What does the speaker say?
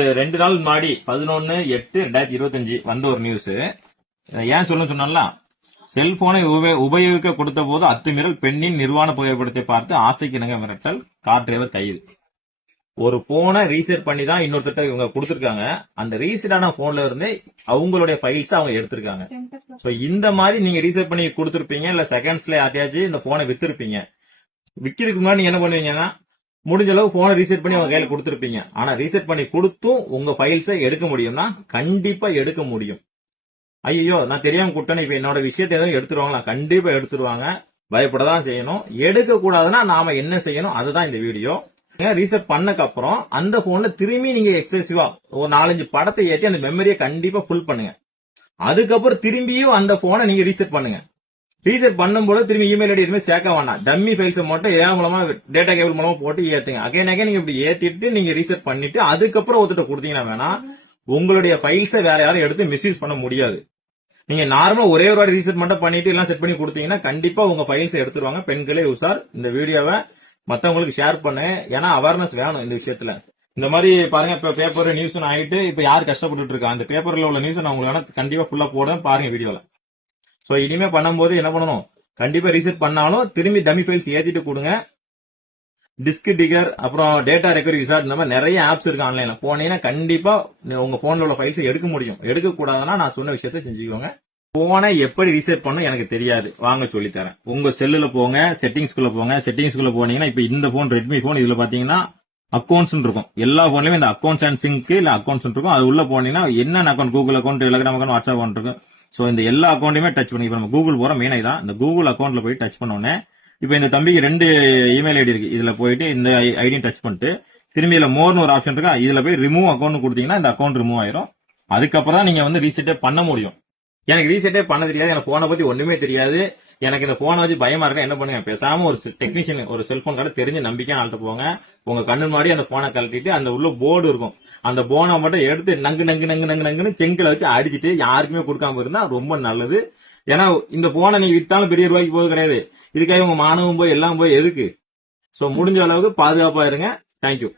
2 நாள் முன்னாடி 11/8/2025 வந்த ஒரு நியூஸ். ஏன் சொல்ல சொன்னா, செல்போனை உபயோகிக்க கொடுத்த போது அத்துமீறல், பெண்ணின் நிர்வாண புகைப்படத்தை பார்த்து ஆசைக்கு இணங்க மிரட்டல், கார் டிரைவர் கைது. ஒரு போனை ரீசெட் பண்ணி தான் இன்னொருத்த இவங்க கொடுத்திருக்காங்க. அந்த ரீசெட் ஆன போன்ல இருந்து அவங்களுடைய ஃபைல்ஸ் அவங்க எடுத்திருக்காங்க. சோ இந்த மாதிரி நீங்க ரீசெட் பண்ணி கொடுத்திருப்பீங்க, இல்ல செகண்ட்ஸ்ல யார்ட்டையாச்சும் இந்த போனை வித்திருப்பீங்க. விக்கிறதுக்கு முன்னாடி நீங்க என்ன பண்ணுவீங்கன்னா, முடிஞ்ச அளவு போனை ரீசெட் பண்ணி அவங்க கையில கொடுத்திருப்பீங்க. ஆனா ரீசெட் பண்ணி கொடுத்தும் உங்க ஃபைல்ஸை எடுக்க முடியும்னா கண்டிப்பா எடுக்க முடியும். ஐயோ நான் தெரியாம கூட்டேன், இப்ப என்னோட விஷயத்தை எதுவும் எடுத்துருவாங்களா? கண்டிப்பா எடுத்துருவாங்க. பயப்படதான் செய்யணும். எடுக்க கூடாதுன்னா நாம என்ன செய்யணும், அதுதான் இந்த வீடியோ. ரீசெட் பண்ணக்கு அப்புறம் அந்த போன்ல திரும்பி நீங்க எக்ஸசிவா ஒரு 4-5 படத்தை ஏற்றி அந்த மெமரியை கண்டிப்பா ஃபுல் பண்ணுங்க. அதுக்கப்புறம் திரும்பியும் அந்த போனை நீங்க ரீசெட் பண்ணுங்க. ரீசெட் பண்ணும்போது திரும்பி இமெயில் ஐடி எதுவுமே சேர்க்க வேண்டாம். டம்மி ஃபைல்ஸ் மட்டும் ஏன் மூலமா டேட்டா கேபிள் மூலமா போட்டு ஏத்துங்க. அகைன் நீங்க இப்படி ஏத்திட்டு நீங்க ரீசெட் பண்ணிட்டு அதுக்கப்புறம் ஒருத்தர் கொடுத்தீங்கன்னா வேணா உங்களுடைய ஃபைல்ஸை வேற யாரும் எடுத்து மிஸ்யூஸ் பண்ண முடியாது. நீங்க நார்மலா ஒரே ஒரு ரீசெட் மட்டும் பண்ணிட்டு எல்லாம் செட் பண்ணி கொடுத்தீங்கன்னா கண்டிப்பா உங்க ஃபைல்ஸ் எடுத்துருவாங்க. பெண்களே உஷார். இந்த வீடியோவை மத்தவங்களுக்கு ஷேர் பண்ணுங்க. ஏன்னா அவேர்னஸ் வேணும் இந்த விஷயத்துல. இந்த மாதிரி பாருங்க, இப்ப பேப்பர் நியூஸ் ஆயிட்டு இப்ப யார் கஷ்டப்பட்டு இருக்கா, அந்த பேப்பர்ல உள்ள நியூஸ் நான் உங்களுக்கு கண்டிப்பா ஃபுல்லா போடுறேன் பாருங்க வீடியோல. சோ இனிமே பண்ணும்போது என்ன பண்ணணும், கண்டிப்பா ரீசெட் பண்ணாலும் திரும்பி டம்மி ஃபைல்ஸ் ஏத்திட்டு கொடுங்க. டிஸ்க் டிகர், அப்புறம் டேட்டா ரெக்கவரி விசார்ட், இந்த மாதிரி நிறைய ஆப்ஸ் இருக்கு ஆன்லைன்ல. போனீங்கன்னா கண்டிப்பா உங்க போன்ல உள்ள ஃபைல்ஸ் எடுக்க முடியும். எடுக்க கூடாதுன்னா நான் சொன்ன விஷயத்த செஞ்சுக்கோங்க. போனை எப்படி ரீசெட் பண்ணும் எனக்கு தெரியாது, வாங்க சொல்லி தரேன். உங்க செல்லுல போங்க, செட்டிங்ஸ்குள்ள போங்க. செட்டிங்ஸ்குள்ள போனீங்கன்னா இப்ப இந்த போன் ரெட்மி போன், இதுல பாத்தீங்கன்னா அக்கௌண்ட்ஸ் இருக்கும். எல்லா போன்லயுமே இந்த அக்கௌண்ட்ஸ் அண்ட் சிங்க் இல்ல அக்கௌண்ட்ஸ் இருக்கும். அது உள்ள போனீங்கன்னா என்னென்ன account, Google account, Telegram account, WhatsApp account இருக்கும். சோ இந்த எல்லா அக்கௌண்ட்டையுமே டச் பண்ணி, இப்ப நம்ம கூகுள் போற மெயின் தான். இந்த கூகுள் அக்கௌண்ட்ல போய் டச் பண்ணோன்னே இப்ப இந்த தம்பிக்கு 2 இமெயில் ஐடி இருக்கு. இதுல போயிட்டு இந்த ஐடியும் டச் பண்ணிட்டு திரும்பி இதுல மோர்னு ஒரு ஆப்ஷன் இருக்கா, இதுல போய் ரிமூவ் அக்கௌண்ட் கொடுத்தீங்கன்னா இந்த அக்கௌண்ட் ரிமூவ் ஆயிரும். அதுக்கப்புறம் தான் நீங்க வந்து ரீசெட்டே பண்ண முடியும். எனக்கு ரீசெட்டே பண்ண தெரியாது, எனக்கு போனை பத்தி ஒண்ணுமே தெரியாது. எனக்கு இந்த போனை வச்சு பயமா இருக்கா, என்ன பண்ணுங்க, பேசாம ஒரு டெக்னீஷியன், ஒரு செல்போன் கடை தெரிஞ்ச நம்பிக்கையான ஆள்கிட்ட போங்க. உங்க கண்ணு முன்னாடி அந்த போனை கழட்டிட்டு அந்த உள்ள போர்டு இருக்கும், அந்த போனை மட்டும் எடுத்து நங்கு நங்கு நங்கு நங்கு நங்குன்னு செங்கில வச்சு அடிச்சுட்டு யாருக்குமே கொடுக்காம இருந்தா ரொம்ப நல்லது. ஏன்னா இந்த போனை நீங்க வித்தாலும் பெரிய ரூபாய்க்கு போது கிடையாது. இதுக்காக உங்க மானவும் போய் எல்லாம் போய் எதுக்கு? சோ முடிஞ்ச அளவுக்கு பாதுகாப்பா இருங்க. தேங்க்யூ.